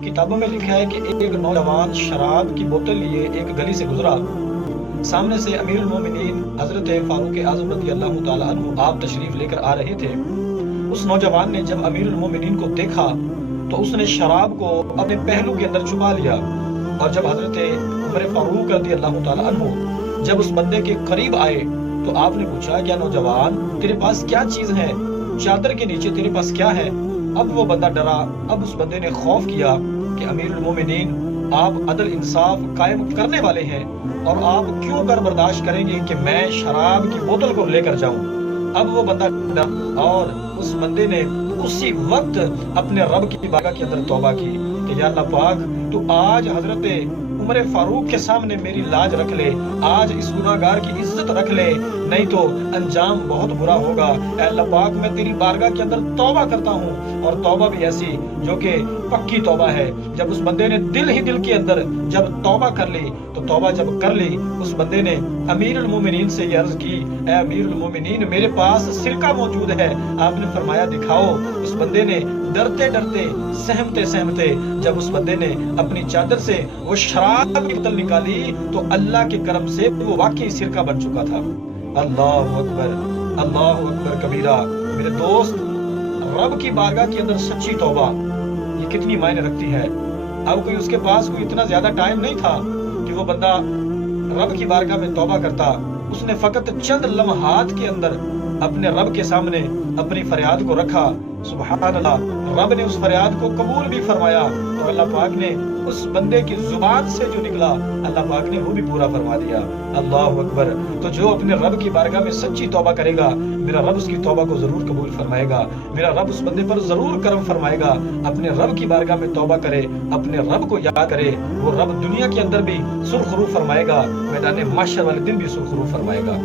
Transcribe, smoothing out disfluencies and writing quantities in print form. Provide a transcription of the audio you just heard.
किताबों में लिखा है कि एक नौजवान शराब की बोतल लिए एक गली से गुजरा। सामने से अमीरुल मोमिनीन हजरत फारूक आजम रज़ी अल्लाह ताला अन्हु आप तशरीफ लेकर आ रहे थे। उस नौजवान ने जब अमीरुल मोमिनीन को देखा तो उसने शराब को अपने पहलू के अंदर छुपा लिया। और जब हजरत उमर फारूक रज़ी अल्लाह ताला अन्हु जब उस बंदे के करीब आए तो आपने पूछा, क्या नौजवान, तेरे पास क्या चीज है? चादर के नीचे तेरे पास क्या है? अब वो बंदा डरा। अब उस बंदे ने खौफ किया कि अमीरुल मोमिनीन, आप अदल इंसाफ कायम करने वाले हैं और आप क्यों कर बर्दाश्त करेंगे कि मैं शराब की बोतल को लेकर जाऊं। अब वो बंदा डरा और उस बंदे ने उसी वक्त अपने रब की बारगाह के अंदर तौबा की कि या अल्लाह पाक, तू आज हजरत उमर फारूक के सामने मेरी लाज रख ले, आज इस गुनाहगार की इज्जत रख ले, नहीं तो अंजाम बहुत बुरा होगा। ऐ अल्लाह पाक, मैं तेरी बारगाह के अंदर तौबा करता हूँ, और तौबा भी ऐसी जो कि पक्की तौबा है। जब उस बंदे ने दिल ही दिल के अंदर जब तौबा कर ली तो तौबा जब कर ली, उस बंदे ने अमीरुल मोमिनीन से ये अर्ज की, ऐ अमीरुल मोमिनीन, मेरे पास सिरका मौजूद है। आपने फरमाया दिखाओ। उस बंदे ने डरते डरते सहमते सहमते जब उस बंदे ने अपनी चादर से वो शराब की बोतल निकाली तो अल्लाह के करम से वो वाकई सिरका बन चुका था। अल्लाहु अकबर कबीरा। मेरे दोस्त, रब की बारगाह के अंदर सच्ची तौबा ये कितनी मायने रखती है। अब कोई उसके पास कोई इतना ज्यादा टाइम नहीं था कि वो बंदा रब की बारगाह में तौबा करता। उसने फकत चंद लम्हात के अंदर अपने रब के सामने अपनी फरियाद को रखा। सुभान अल्लाह, रब ने उस फरियाद को कबूल भी फरमाया और अल्लाह पाक ने उस बंदे की जुबान से जो निकला अल्लाह पाक ने वो भी पूरा फरमा दिया। अल्लाह अकबर। तो जो अपने रब की बारगाह में सच्ची तौबा करेगा, मेरा रब उसकी तौबा को जरूर कबूल फरमाएगा। मेरा रब उस बंदे पर जरूर करम फरमाएगा। अपने रब की बारगाह में तौबा करे, अपने रब को याद करे, वो रब दुनिया के अंदर भी सुरखरू फरमाएगा, मैदान महशर वाले दिन भी सुरखरू फरमाएगा।